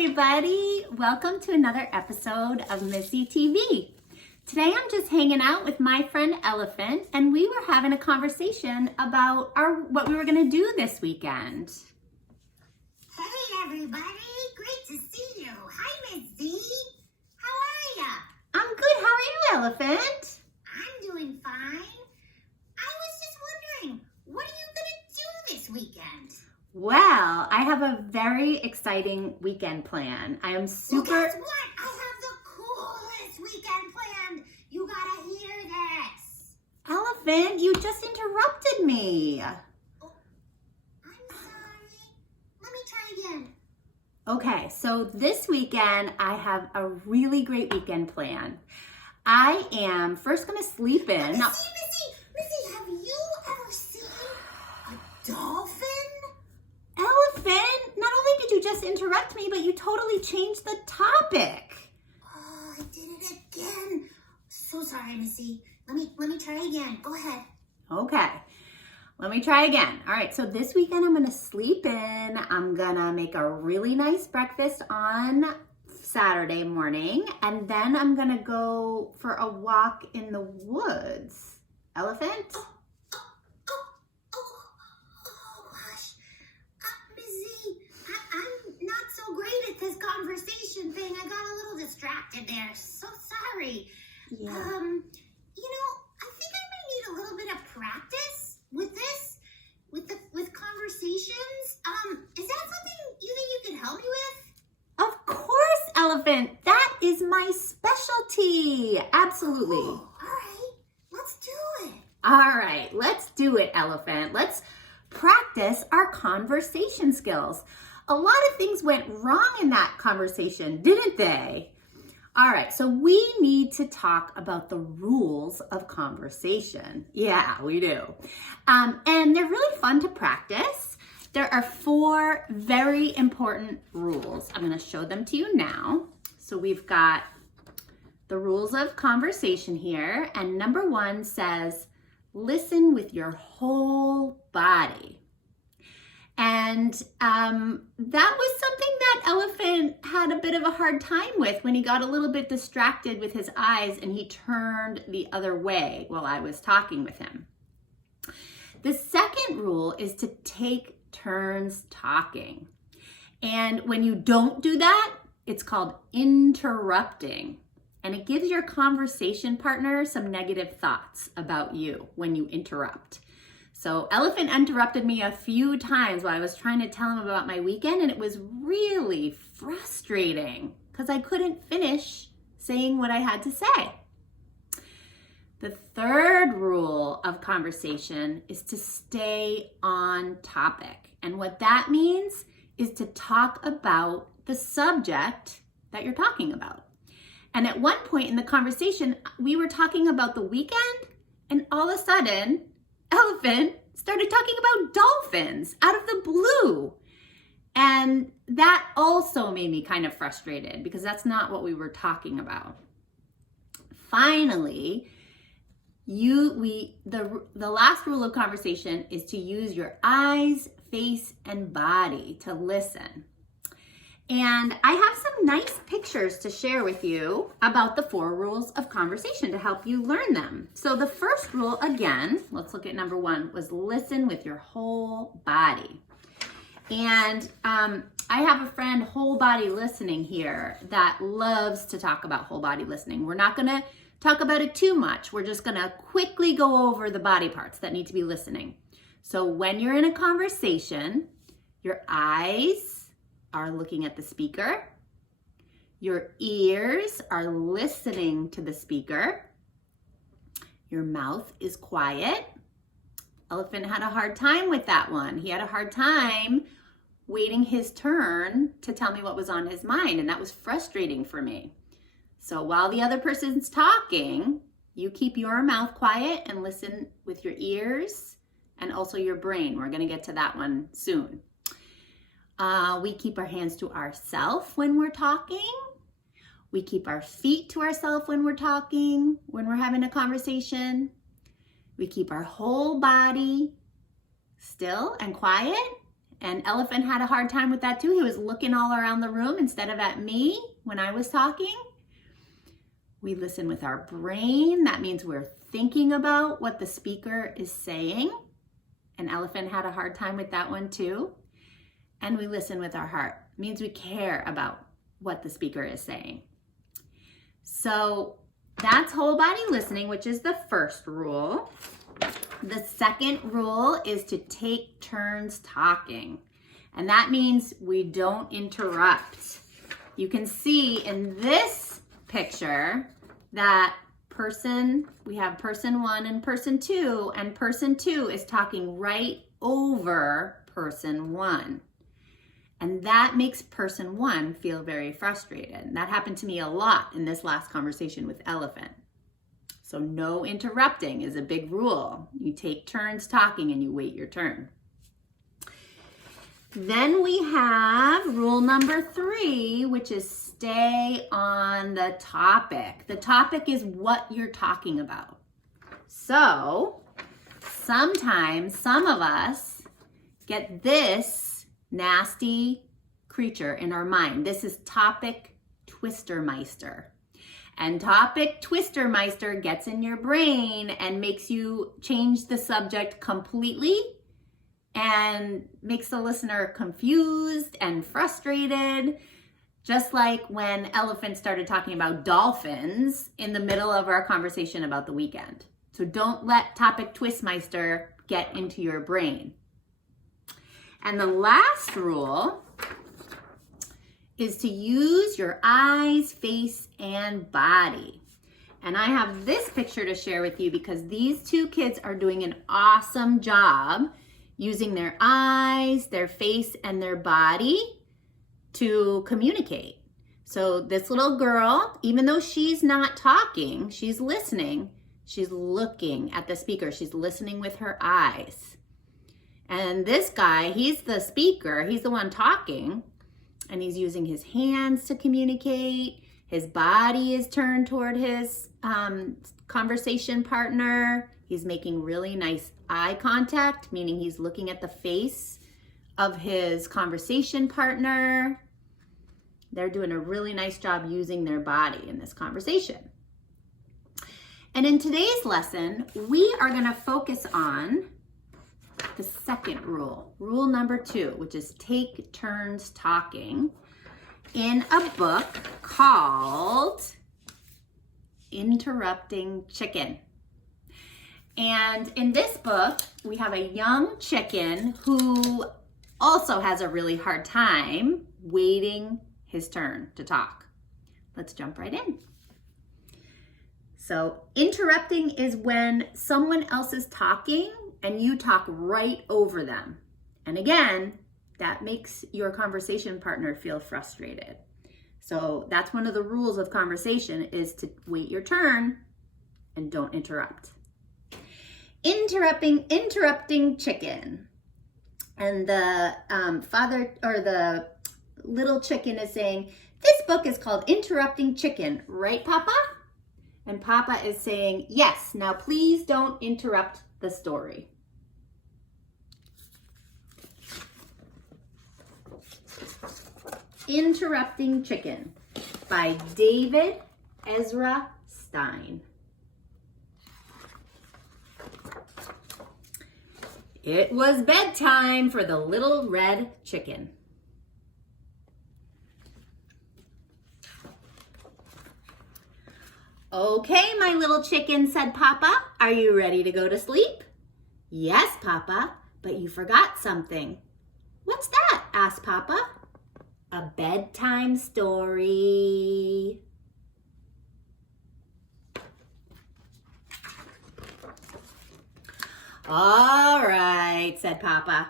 everybody. Welcome to another episode of Missy TV. Today I'm just hanging out with my friend Elephant, and we were having a conversation about what we were going to do this weekend. Hey everybody, great to see you. Hi Missy, how are ya? I'm good. How are you, Elephant? I'm doing fine. I was just wondering, what are you going to do this weekend? Well, I have a very exciting weekend plan. I am super... Well, guess what? I have the coolest weekend plan. You gotta hear this. Elephant, you just interrupted me. Oh, I'm sorry. Let me try again. Okay, so this weekend I have a really great weekend plan. I am first going to sleep in. Missy, have you ever seen a dolphin? Elephant, not only did you just interrupt me, but you totally changed the topic. Oh, I did it again. So sorry, Missy. Let me try again. Go ahead. Okay, let me try again. All right, so this weekend I'm gonna sleep in. I'm gonna make a really nice breakfast on Saturday morning, and then I'm gonna go for a walk in the woods. Elephant? Great at this conversation thing. I got a little distracted there. So sorry. Yeah. I think I might need a little bit of practice with this, with conversations. Is that something you think you can help me with? Of course, Elephant. That is my specialty. Absolutely. Oh, all right. Let's do it. All right, let's do it, Elephant. Let's practice our conversation skills. A lot of things went wrong in that conversation, didn't they? All right, so we need to talk about the rules of conversation. Yeah, we do. And they're really fun to practice. There are 4 very important rules. I'm gonna show them to you now. So we've got the rules of conversation here, and number 1 says, listen with your whole body. And that was something that Elephant had a bit of a hard time with when he got a little bit distracted with his eyes and he turned the other way while I was talking with him. The second rule is to take turns talking. And when you don't do that, it's called interrupting. And it gives your conversation partner some negative thoughts about you when you interrupt. So Elephant interrupted me a few times while I was trying to tell him about my weekend, and it was really frustrating because I couldn't finish saying what I had to say. The third rule of conversation is to stay on topic. And what that means is to talk about the subject that you're talking about. And at one point in the conversation, we were talking about the weekend, and all of a sudden, Elephant started talking about dolphins out of the blue. And that also made me kind of frustrated because that's not what we were talking about. Finally, the last rule of conversation is to use your eyes, face, and body to listen. And I have some nice pictures to share with you about the 4 rules of conversation to help you learn them. So the first rule, again, let's look at number 1, was listen with your whole body. And I have a friend, whole body listening here, that loves to talk about whole body listening. We're not gonna talk about it too much. We're just gonna quickly go over the body parts that need to be listening. So when you're in a conversation, your eyes are looking at the speaker. Your ears are listening to the speaker. Your mouth is quiet. Elephant had a hard time with that one. He had a hard time waiting his turn to tell me what was on his mind, and that was frustrating for me. So while the other person's talking, you keep your mouth quiet and listen with your ears and also your brain. We're gonna get to that one soon. We keep our hands to ourselves when we're talking. We keep our feet to ourselves when we're talking, when we're having a conversation. We keep our whole body still and quiet, And Elephant had a hard time with that too. He was looking all around the room instead of at me when I was talking. We listen with our brain. That means we're thinking about what the speaker is saying. And Elephant had a hard time with that one too. And we listen with our heart. It means we care about what the speaker is saying. So that's whole body listening, which is the first rule. The second rule is to take turns talking. And that means we don't interrupt. You can see in this picture that we have person 1 and person 2, and person 2 is talking right over person 1. And that makes person 1 feel very frustrated. That happened to me a lot in this last conversation with Elephant. So no interrupting is a big rule. You take turns talking and you wait your turn. Then we have rule number 3, which is stay on the topic. The topic is what you're talking about. So sometimes some of us get this nasty creature in our mind. This is topic twistermeister. And topic twistermeister gets in your brain and makes you change the subject completely and makes the listener confused and frustrated. Just like when Elephant started talking about dolphins in the middle of our conversation about the weekend. So don't let topic twistmeister get into your brain. And the last rule is to use your eyes, face, and body. And I have this picture to share with you because these two kids are doing an awesome job using their eyes, their face, and their body to communicate. So this little girl, even though she's not talking, she's listening, she's looking at the speaker, she's listening with her eyes. And this guy, he's the speaker, he's the one talking, and he's using his hands to communicate. His body is turned toward his conversation partner. He's making really nice eye contact, meaning he's looking at the face of his conversation partner. They're doing a really nice job using their body in this conversation. And in today's lesson, we are going to focus on the second rule, rule number 2, which is take turns talking, in a book called Interrupting Chicken. And in this book, we have a young chicken who also has a really hard time waiting his turn to talk. Let's jump right in. So interrupting is when someone else is talking and you talk right over them. And again, that makes your conversation partner feel frustrated. So that's one of the rules of conversation, is to wait your turn and don't interrupt. Interrupting chicken. And the father or the little chicken is saying, this book is called Interrupting Chicken, right, Papa? And Papa is saying, yes, now please don't interrupt the story. Interrupting Chicken by David Ezra Stein. It was bedtime for the little red chicken. Okay, my little chicken, said Papa. Are you ready to go to sleep? Yes, Papa, but you forgot something. What's that? Asked Papa. A bedtime story. All right, said Papa.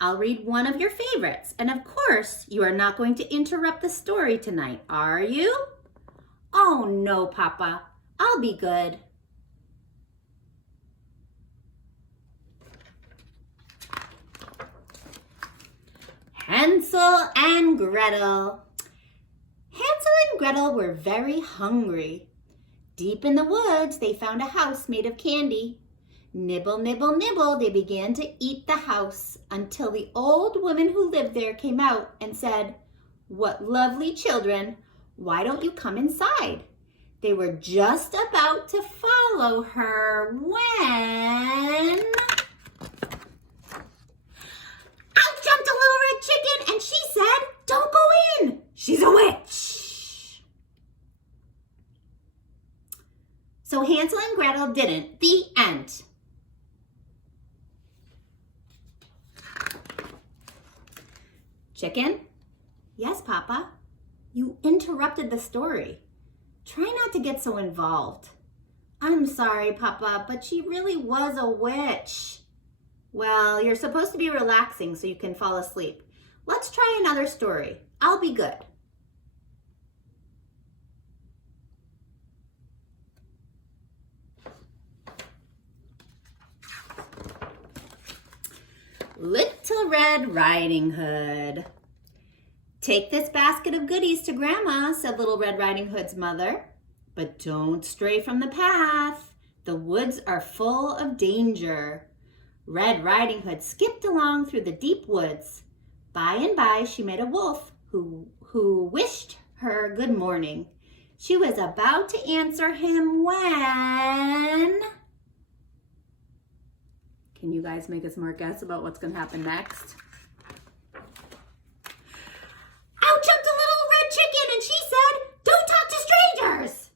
I'll read one of your favorites. And of course, you are not going to interrupt the story tonight, are you? Oh, no, Papa. I'll be good. Hansel and Gretel. Hansel and Gretel were very hungry. Deep in the woods, they found a house made of candy. Nibble, nibble, nibble, they began to eat the house until the old woman who lived there came out and said, "What lovely children, why don't you come inside?" They were just about to follow her when out jumped a little red chicken and she said, "Don't go in, she's a witch." So Hansel and Gretel didn't. The end. Chicken? Yes, Papa. You interrupted the story. Try not to get so involved. I'm sorry, Papa, but she really was a witch. Well, you're supposed to be relaxing so you can fall asleep. Let's try another story. I'll be good. Little Red Riding Hood. "Take this basket of goodies to Grandma," said Little Red Riding Hood's mother. "But don't stray from the path. The woods are full of danger." Red Riding Hood skipped along through the deep woods. By and by, she met a wolf who wished her good morning. She was about to answer him when... Can you guys make a smart guess about what's going to happen next? Out jumped a little red chicken and she said, "Don't talk to strangers."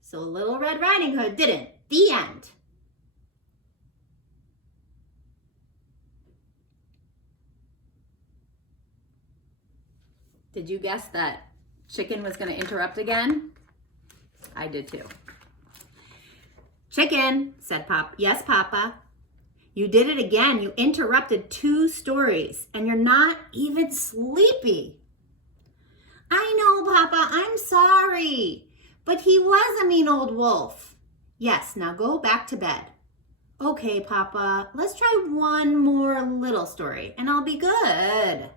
So Little Red Riding Hood didn't. The end. Did you guess that chicken was going to interrupt again? I did too. "Chicken," said Pop. "Yes, Papa." "You did it again. You interrupted 2 stories and you're not even sleepy." "I know, Papa. I'm sorry. But he was a mean old wolf." "Yes, now go back to bed." "Okay, Papa. Let's try one more little story and I'll be good."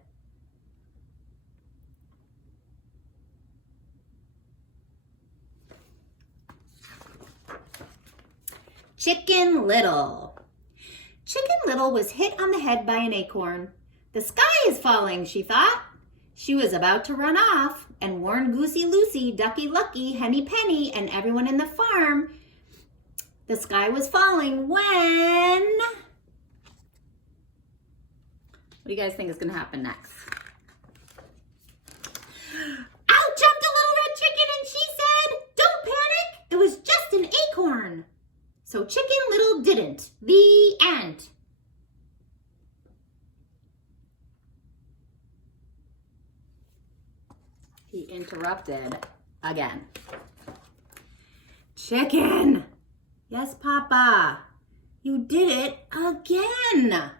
Chicken Little. Chicken Little was hit on the head by an acorn. "The sky is falling," she thought. She was about to run off and warn Goosey Lucy, Ducky Lucky, Henny Penny, and everyone in the farm the sky was falling when... What do you guys think is going to happen next? Out jumped a little red chicken and she said, "Don't panic, it was just an acorn." So Chicken Little didn't. The end. He interrupted again. "Chicken." "Yes, Papa." "You did it again."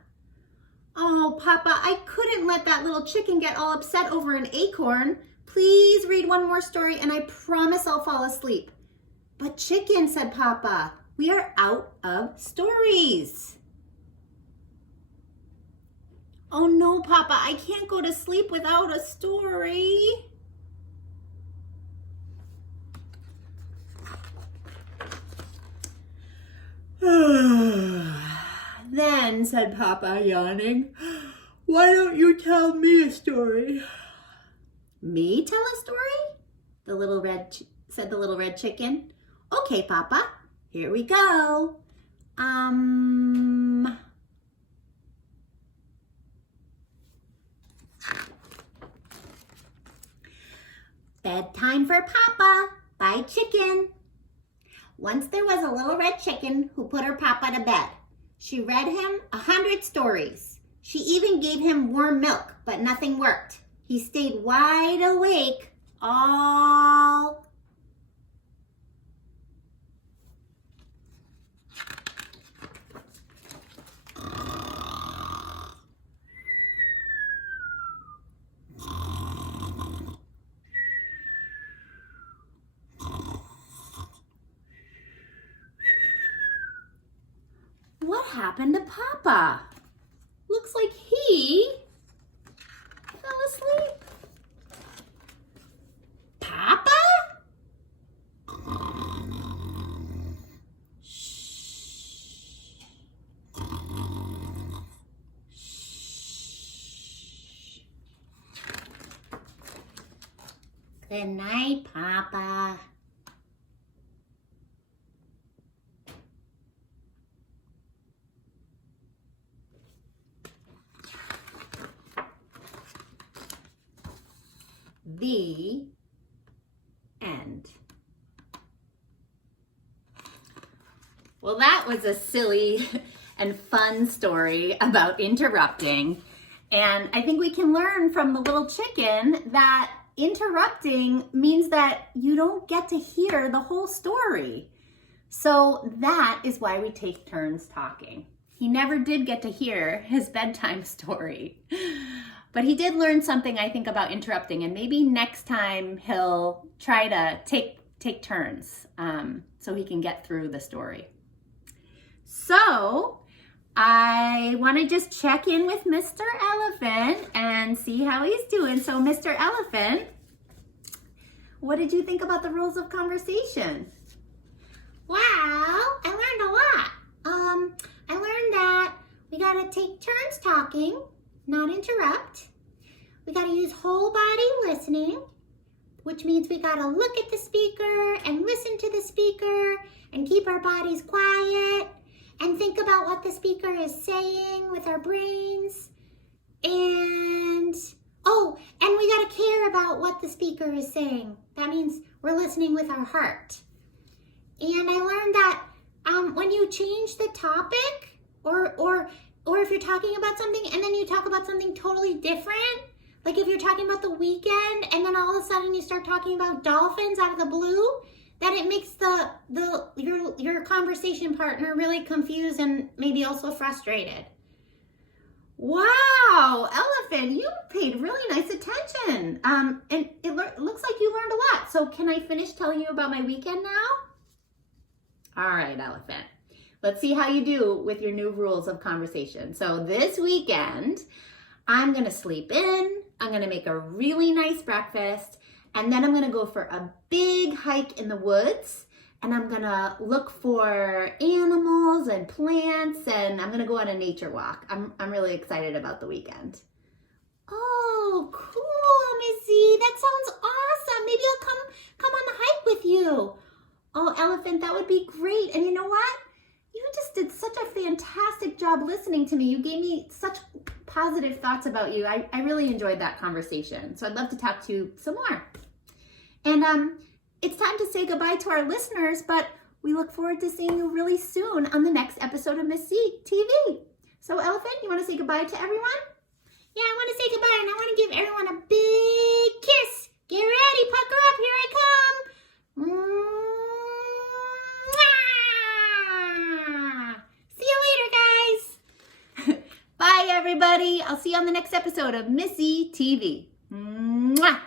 "Oh, Papa, I couldn't let that little chicken get all upset over an acorn. Please read one more story and I promise I'll fall asleep." "But Chicken," said Papa, "we are out of stories." "Oh no, Papa, I can't go to sleep without a story." "Then," said Papa, yawning, "why don't you tell me a story?" "Me tell a story?" said the little red chicken. "Okay, Papa. Here we go. Bedtime for Papa by Chicken. Once there was a little red chicken who put her papa to bed. She read him 100 stories. She even gave him warm milk, but nothing worked. He stayed wide awake all... What happened to Papa? Looks like he fell asleep. Papa? Shh. Good night, Papa. The end. Well, that was a silly and fun story about interrupting. And I think we can learn from the little chicken that interrupting means that you don't get to hear the whole story. So that is why we take turns talking. He never did get to hear his bedtime story. But he did learn something, I think, about interrupting, and maybe next time he'll try to take turns so he can get through the story. So I want to just check in with Mr. Elephant and see how he's doing. So Mr. Elephant, what did you think about the rules of conversation? Well, I learned a lot. I learned that we gotta take turns talking, not interrupt. We gotta use whole body listening, which means we gotta look at the speaker and listen to the speaker and keep our bodies quiet and think about what the speaker is saying with our brains. And we gotta care about what the speaker is saying. That means we're listening with our heart. And I learned that when you change the topic or if you're talking about something and then you talk about something totally different, like if you're talking about the weekend and then all of a sudden you start talking about dolphins out of the blue, that it makes your conversation partner really confused and maybe also frustrated. Wow, Elephant, you paid really nice attention. And it looks like you learned a lot. So can I finish telling you about my weekend now? All right, Elephant. Let's see how you do with your new rules of conversation. So this weekend, I'm going to sleep in. I'm going to make a really nice breakfast. And then I'm going to go for a big hike in the woods. And I'm going to look for animals and plants. And I'm going to go on a nature walk. I'm really excited about the weekend. Oh, cool, Missy. That sounds awesome. Maybe I'll come on the hike with you. Oh, Elephant, that would be great. And you know what? You just did such a fantastic job listening to me. You gave me such positive thoughts about you. I really enjoyed that conversation. So I'd love to talk to you some more. And it's time to say goodbye to our listeners, but we look forward to seeing you really soon on the next episode of Miss C TV. So Elephant, you want to say goodbye to everyone? Yeah, I want to say goodbye and I want to give everyone a big kiss. Get ready, pucker up, here I come. See you later, guys. Bye, everybody. I'll see you on the next episode of Missy TV. Mwah!